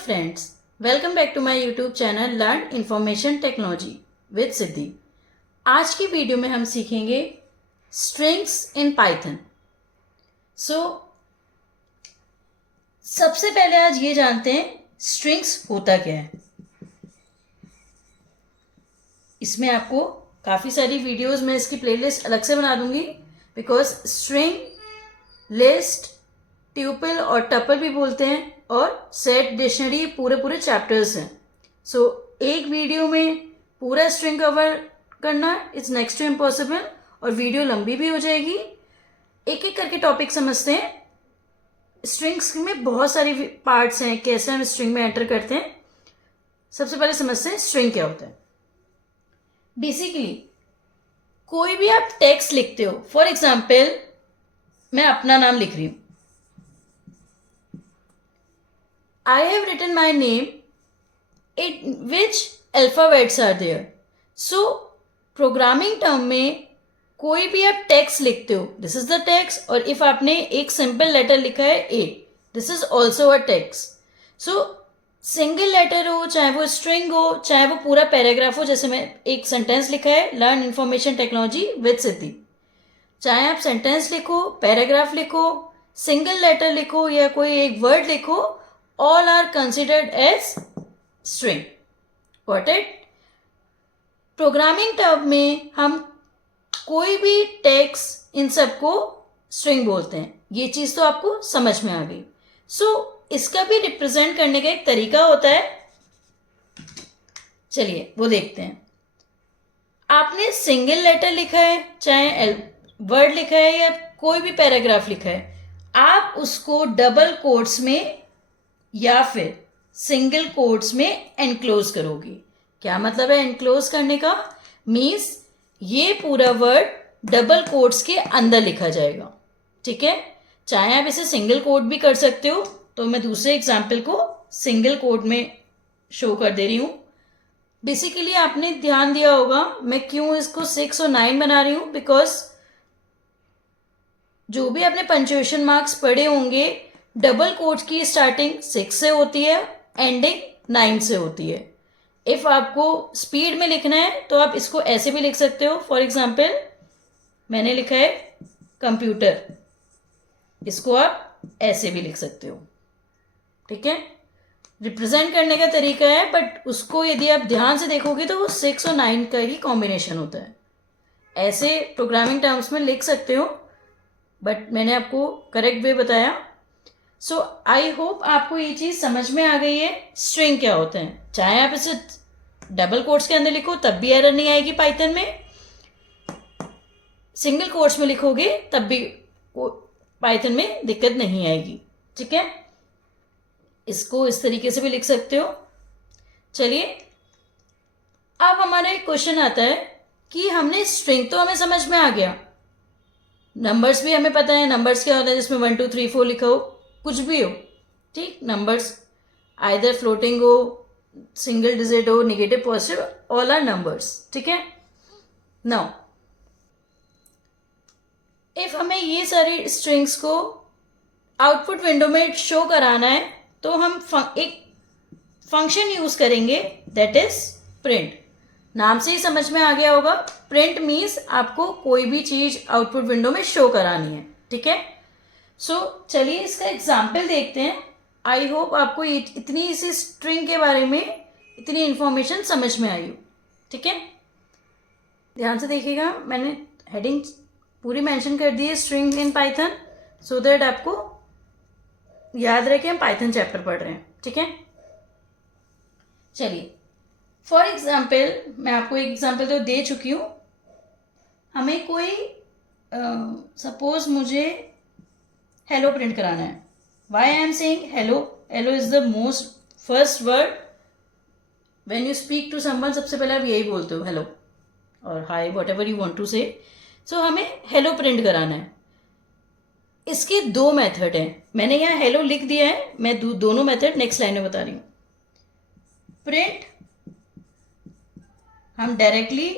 Friends, welcome back to my YouTube channel learn information technology with Siddhi. आज की video में हम सीखेंगे स्ट्रिंग्स इन पाइथन। सबसे पहले आज ये जानते हैं स्ट्रिंग्स होता क्या है। इसमें आपको काफ़ी सारी वीडियोस में इसकी प्लेलिस्ट अलग से बना दूंगी, बिकॉज स्ट्रिंग, लिस्ट, ट्यूपल और टपल भी बोलते हैं और सेट, डिक्शनरी पूरे चैप्टर्स हैं। एक वीडियो में पूरा स्ट्रिंग कवर करना इट्स नेक्स्ट टू इम्पॉसिबल और वीडियो लंबी भी हो जाएगी। एक एक करके टॉपिक समझते हैं। स्ट्रिंग्स में बहुत सारी पार्ट्स हैं, कैसे हम स्ट्रिंग में एंटर करते हैं। सबसे पहले समझते हैं स्ट्रिंग क्या होता है। बेसिकली कोई भी आप टेक्स्ट लिखते हो, फॉर एग्जाम्पल मैं अपना नाम लिख रही हूं, I have written my name, which alphabets are there? So, programming term में कोई भी आप टेक्स्ट लिखते हो, दिस इज द टेक्स्ट, और इफ आपने एक सिंपल लेटर लिखा है A, this is also a text. So single letter हो, चाहे वो स्ट्रिंग हो, चाहे वो पूरा पैराग्राफ हो, जैसे मैं एक सेंटेंस लिखा है लर्न इंफॉर्मेशन टेक्नोलॉजी विद सिद्धि, चाहे आप सेंटेंस लिखो, पैराग्राफ लिखो, सिंगल लेटर लिखो या कोई एक वर्ड लिखो, all are considered as string. Got it? Programming term में हम कोई भी टेक्स्ट, इन सबको स्ट्रिंग बोलते हैं। ये चीज तो आपको समझ में आ गई। इसका भी रिप्रेजेंट करने का एक तरीका होता है, चलिए वो देखते हैं। आपने सिंगल लेटर लिखा है, चाहे वर्ड लिखा है या कोई भी पैराग्राफ लिखा है, आप उसको डबल कोट्स में या फिर सिंगल कोट्स में एनक्लोज करोगे। क्या मतलब है एनक्लोज करने का? मीन्स ये पूरा वर्ड डबल कोट्स के अंदर लिखा जाएगा। ठीक है, चाहे आप इसे सिंगल कोट भी कर सकते हो, तो मैं दूसरे एग्जाम्पल को सिंगल कोट में शो कर दे रही हूं। बेसिकली आपने ध्यान दिया होगा मैं क्यों इसको 6 और 9 बना रही हूं, बिकॉज जो भी आपने पंक्चुएशन मार्क्स पढ़े होंगे, डबल कोट की स्टार्टिंग 6 से होती है, एंडिंग 9 से होती है। इफ आपको स्पीड में लिखना है तो आप इसको ऐसे भी लिख सकते हो। फॉर एग्जाम्पल मैंने लिखा है कंप्यूटर, इसको आप ऐसे भी लिख सकते हो। ठीक है, रिप्रेजेंट करने का तरीका है, बट उसको यदि आप ध्यान से देखोगे तो वो 6 और 9 का ही कॉम्बिनेशन होता है। ऐसे प्रोग्रामिंग टर्म्स में लिख सकते हो, बट मैंने आपको करेक्ट वे बताया। आई होप आपको ये चीज समझ में आ गई है स्ट्रिंग क्या होता है। चाहे आप इसे डबल कोट्स के अंदर लिखो तब भी एरर नहीं आएगी पाइथन में, सिंगल कोट्स में लिखोगे तब भी पाइथन में दिक्कत नहीं आएगी। ठीक है, इसको इस तरीके से भी लिख सकते हो। चलिए अब हमारा एक क्वेश्चन आता है कि हमने स्ट्रिंग तो हमें समझ में आ गया, नंबर्स भी हमें पता है नंबर्स क्या होता है, जिसमें 1 2 3 4 लिखा हो, कुछ भी हो। ठीक, नंबर्स आइदर फ्लोटिंग हो, सिंगल डिजिट हो, negative, positive, all are numbers. ठीक है, नाउ इफ हमें ये सारी स्ट्रिंग्स को आउटपुट विंडो में शो कराना है तो हम एक फंक्शन यूज करेंगे, दैट इज प्रिंट। नाम से ही समझ में आ गया होगा, प्रिंट मीन्स आपको कोई भी चीज आउटपुट विंडो में शो करानी है। ठीक है, चलिए इसका एग्जाम्पल देखते हैं। आई होप आपको इतनी इसी स्ट्रिंग के बारे में इतनी इंफॉर्मेशन समझ में आई हो। ठीक है, ध्यान से देखिएगा, मैंने हेडिंग पूरी मेंशन कर दी है string in Python, so that आपको याद रहे कि हम पाइथन चैप्टर पढ़ रहे हैं। ठीक है, चलिए फॉर एग्जाम्पल मैं आपको एक एग्जाम्पल तो दे चुकी हूं। हमें कोई सपोज मुझे हेलो प्रिंट कराना है। Why I am saying hello? Hello is the most first word when you speak to someone, सबसे पहले आप यही बोलते हो हेलो और hi, whatever you want to say. हमें हेलो प्रिंट कराना है। इसके 2 मेथड हैं, मैंने यहाँ हेलो लिख दिया है, मैं दोनों मेथड नेक्स्ट लाइन में बता रही हूँ। प्रिंट हम डायरेक्टली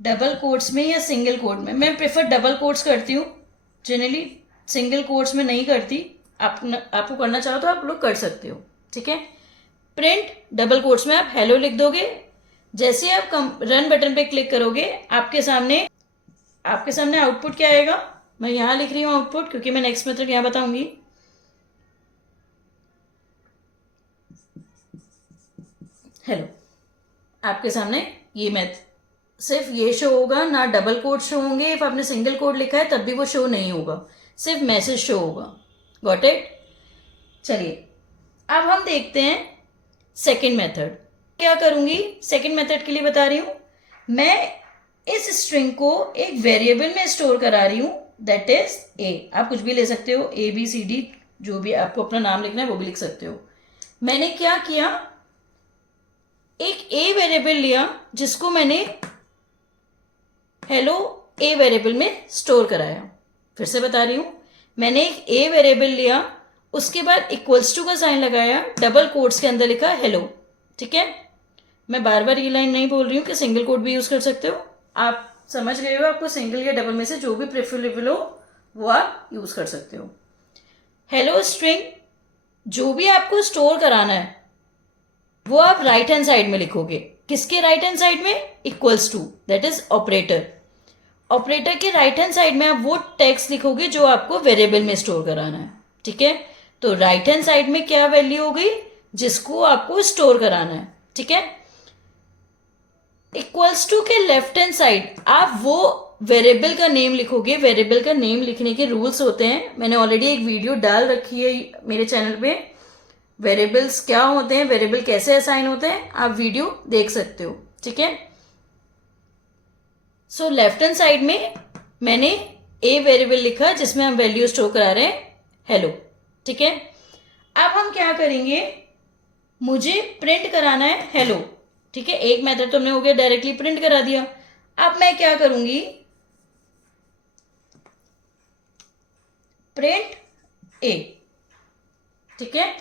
डबल कोट्स में या सिंगल कोट में, मैं प्रेफर डबल कोट्स करती हूँ, जनरली सिंगल कोट्स में नहीं करती। आपको करना चाहो तो आप लोग कर सकते हो। ठीक है, प्रिंट डबल कोट्स में आप हेलो लिख दोगे। जैसे आप रन बटन पे क्लिक करोगे आपके सामने आउटपुट क्या आएगा, मैं यहाँ लिख रही हूँ आउटपुट क्योंकि मैं नेक्स्ट मेथड यहाँ बताऊंगी। हेलो, आपके सामने ये सिर्फ ये शो होगा, ना डबल कोड शो होंगे। इफ आपने सिंगल कोड लिखा है तब भी वो शो नहीं होगा, सिर्फ मैसेज शो होगा। Got it? चलिए अब हम देखते हैं सेकंड मेथड। क्या करूंगी सेकंड मेथड के लिए बता रही हूं, मैं इस स्ट्रिंग को एक वेरिएबल में स्टोर करा रही हूं, दैट इज ए। आप कुछ भी ले सकते हो, ABCD, जो भी आपको अपना नाम लिखना है वो भी लिख सकते हो। मैंने क्या किया, एक ए वेरिएबल लिया जिसको मैंने हेलो ए वेरिएबल में स्टोर कराया। फिर से बता रही हूं, मैंने एक ए वेरिएबल लिया, उसके बाद इक्वल्स टू का साइन लगाया, डबल कोट्स के अंदर लिखा हेलो। ठीक है, मैं बार बार ये लाइन नहीं बोल रही हूँ कि सिंगल कोट भी यूज कर सकते हो, आप समझ गए हो। आपको सिंगल या डबल में से जो भी प्रेफरेबल हो वो आप यूज कर सकते हो। हेलो स्ट्रिंग जो भी आपको स्टोर कराना है वो आप राइट हैंड साइड में लिखोगे। किसके राइट हैंड साइड में? Equals to, that is operator. Operator के राइट हैंड साइड में आप वो टेक्स्ट लिखोगे जो आपको वेरिएबल में स्टोर कराना है। ठीक है, तो राइट हैंड साइड में क्या वैल्यू हो गई जिसको आपको स्टोर कराना है। ठीक है, इक्वल्स टू के लेफ्ट हैंड साइड आप वो वेरिएबल का नेम लिखोगे। वेरिएबल का नेम लिखने के रूल्स होते हैं, मैंने ऑलरेडी एक वीडियो डाल रखी है मेरे चैनल पे, वेरिएबल्स क्या होते हैं, वेरिएबल कैसे असाइन होते हैं, आप वीडियो देख सकते हो। ठीक है, सो लेफ्ट हैंड साइड में मैंने ए वेरिएबल लिखा जिसमें हम वैल्यू स्टोर करा रहे हैं हेलो। ठीक है, अब हम क्या करेंगे, मुझे प्रिंट कराना है हेलो। ठीक है, एक मेथड तो हमने हो गया डायरेक्टली प्रिंट करा दिया। अब मैं क्या करूंगी, प्रिंट ए। ठीक है,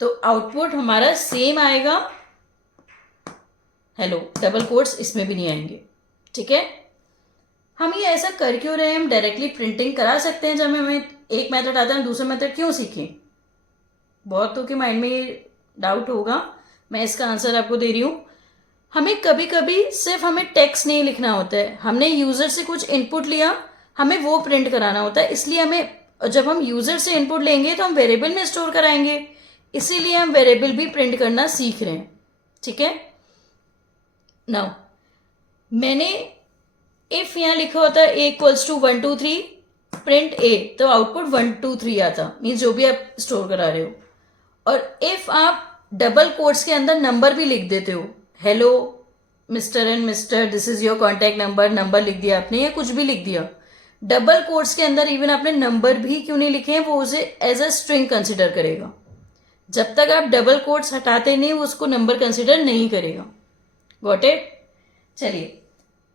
तो आउटपुट हमारा सेम आएगा हेलो, डबल कोट्स इसमें भी नहीं आएंगे। ठीक है, हम ये ऐसा कर क्यों रहे हैं, हम डायरेक्टली प्रिंटिंग करा सकते हैं जब हमें एक मेथड आता है, दूसरा मेथड क्यों सीखें? बहुतों के माइंड में ये डाउट होगा, मैं इसका आंसर आपको दे रही हूँ। हमें कभी कभी सिर्फ हमें टेक्स्ट नहीं लिखना होता है, हमने यूजर से कुछ इनपुट लिया, हमें वो प्रिंट कराना होता है। इसलिए हमें, जब हम यूजर से इनपुट लेंगे तो हम वेरिएबल में स्टोर कराएंगे, इसीलिए हम वेरिएबल भी प्रिंट करना सीख रहे हैं। ठीक है, नाउ मैंने इफ यहां लिखा होता है ए इक्वल्स टू 1 2 3 प्रिंट ए, तो आउटपुट 1 2 3 आता, मीन्स जो भी आप स्टोर करा रहे हो। और इफ आप डबल कोट्स के अंदर नंबर भी लिख देते हो, hello mister and mister, this is your contact number लिख दिया आपने या कुछ भी लिख दिया, डबल कोट्स के अंदर इवन आपने नंबर भी क्यों नहीं लिखे हैं, वो उसे एज अ स्ट्रिंग कंसिडर करेगा। जब तक आप डबल कोट्स हटाते नहीं वो उसको नंबर कंसिडर नहीं करेगा। Got it? चलिए,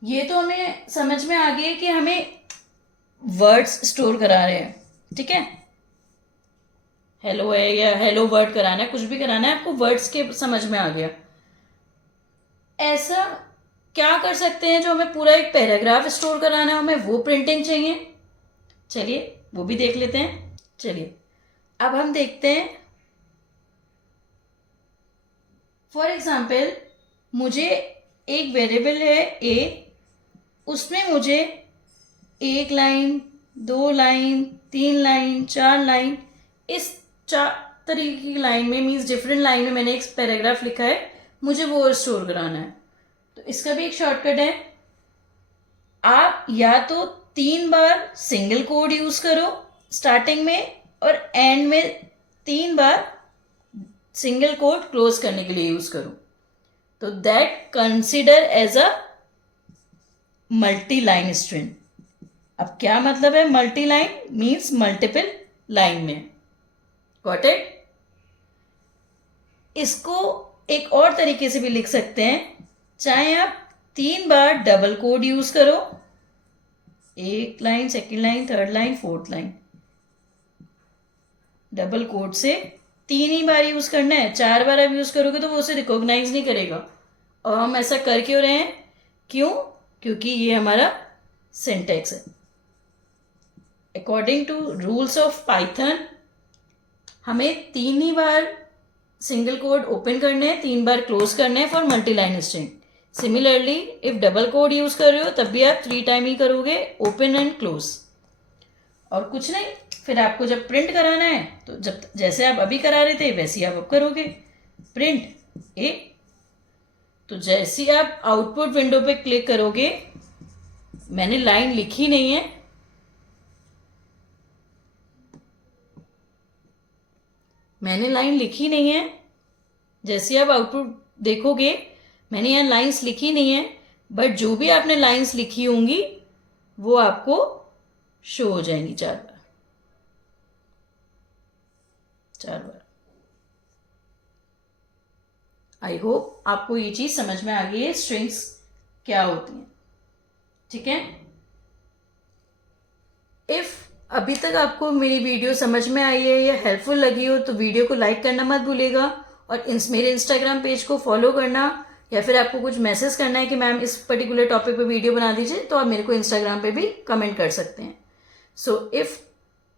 ये तो हमें समझ में आ गया कि हमें वर्ड्स स्टोर करा रहे हैं। ठीक है, हेलो है या हेलो वर्ड कराना है, कुछ भी कराना है आपको, वर्ड्स के समझ में आ गया। ऐसा क्या कर सकते हैं जो हमें पूरा एक पैराग्राफ स्टोर कराना है, हमें वो प्रिंटिंग चाहिए, चलिए वो भी देख लेते हैं। चलिए अब हम देखते हैं, फॉर एग्जाम्पल मुझे एक वेरिएबल है ए, उसमें मुझे 1 लाइन 2 लाइन 3 लाइन 4 लाइन, इस 4 तरीके की लाइन में, मीन्स डिफरेंट लाइन में मैंने एक पैराग्राफ लिखा है, मुझे वो स्टोर कराना है। तो इसका भी एक शॉर्टकट है, आप या तो 3 बार सिंगल कोड यूज करो स्टार्टिंग में, और एंड में 3 बार सिंगल कोड क्लोज करने के लिए यूज करो, तो that consider as a multi line string. अब क्या मतलब है multi line? Means multiple line में। Got it? इसको एक और तरीके से भी लिख सकते हैं, चाहे आप 3 बार डबल कोड यूज करो, 1 line, second line, third line, fourth line, double quote से 3 ही बार यूज करना है। 4 बार आप यूज करोगे तो वो उसे रिकॉग्नाइज नहीं करेगा। और हम ऐसा कर क्यों रहे हैं? क्यों? क्योंकि ये हमारा सिंटैक्स है। According to rules of Python हमें 3 ही बार सिंगल कोड ओपन करने हैं, 3 बार क्लोज करने हैं for multi line string. Similarly if double code use कर रहे हो तब भी आप 3 टाइम ही करोगे, ओपन एंड क्लोज, और कुछ नहीं। फिर आपको जब प्रिंट कराना है तो जब जैसे आप अभी करा रहे थे वैसे ही आप अब करोगे, प्रिंट ए। तो जैसे ही आप आउटपुट विंडो पे क्लिक करोगे, मैंने लाइन लिखी नहीं है, जैसे आप आउटपुट देखोगे मैंने यहाँ लाइंस लिखी नहीं है, बट जो भी आपने लाइंस लिखी होंगी वो आपको शो हो जाएंगी 4 बार। आई होप आपको ये चीज समझ में आ गई है, स्ट्रिंग्स क्या होती हैं। ठीक है, इफ अभी तक आपको मेरी वीडियो समझ में आई है या हेल्पफुल लगी हो तो वीडियो को लाइक करना मत भूलिएगा, और मेरे इंस्टाग्राम पेज को फॉलो करना, या फिर आपको कुछ मैसेज करना है कि मैम इस पर्टिकुलर टॉपिक पे वीडियो बना दीजिए तो आप मेरे को इंस्टाग्राम पे भी कमेंट कर सकते हैं। सो इफ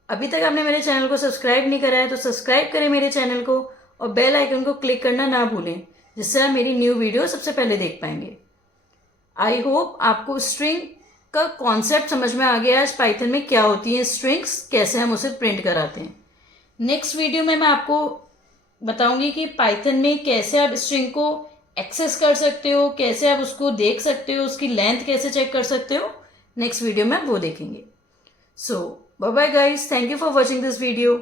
अभी तक आपने मेरे चैनल को सब्सक्राइब नहीं करा है तो सब्सक्राइब करें मेरे चैनल को, और बेल आइकन को क्लिक करना ना भूलें, जिससे आप मेरी न्यू वीडियो सबसे पहले देख पाएंगे। आई होप आपको स्ट्रिंग का कॉन्सेप्ट समझ में आ गया आज पाइथन में क्या होती है स्ट्रिंग्स, कैसे हम उसे प्रिंट कराते हैं। नेक्स्ट वीडियो में मैं आपको बताऊंगी कि पाइथन में कैसे आप स्ट्रिंग को एक्सेस कर सकते हो, कैसे आप उसको देख सकते हो, उसकी लेंथ कैसे चेक कर सकते हो। नेक्स्ट वीडियो में वो देखेंगे। So bye bye guys, thank you for watching this video.